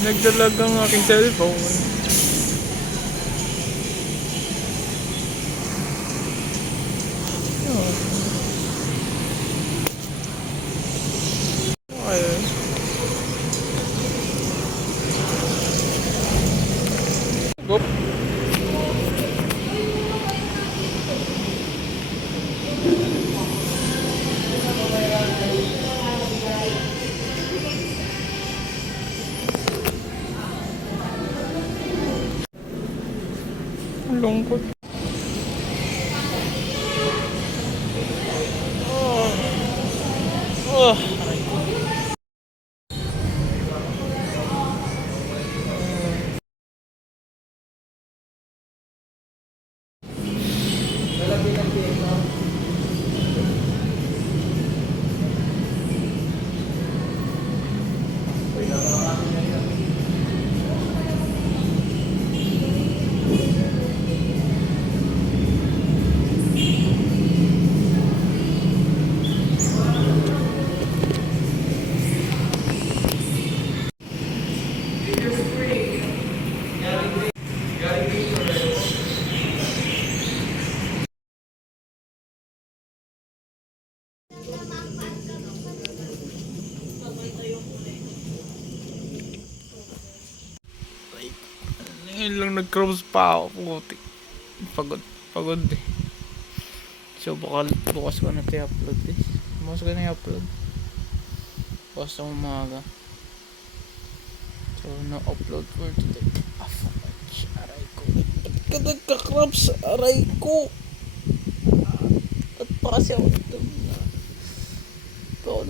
Nagdalag ang aking cellphone. Okay. Go. Ang lungkot. Ngayon lang nag-cruise pa ako. Putik. Pagod eh. So bukas ko na ito i-upload eh. Bukas ko na i-upload. Bukas na umaga. So no upload for today. Ah, fuck. Aray ko. Ba't ka nagka-crabs? Aray ko. Ba't pa kasi ako ito na? Ito ako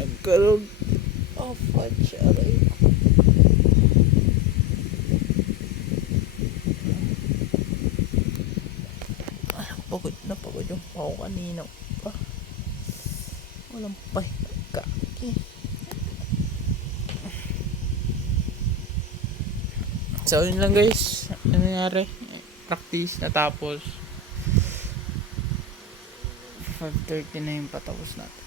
nagkaroon. Ah, fuck. Aray ko. Pagod yung pao kanina pa. Walang pahinga. So yun lang guys. Ano nangyari? Practice natapos 5:30 na yung patapos natin.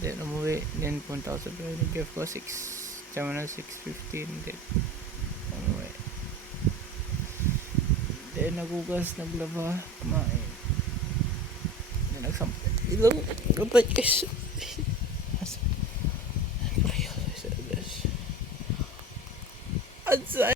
Then umuwi. Then punta ako sa bahay. Nag-give ko 6. Tsama na 6:15. Then umuwi. Then nagugas, naglaba, kumain. Then nagsampit. Ilang kapit guys. Ano ba yun? Ansa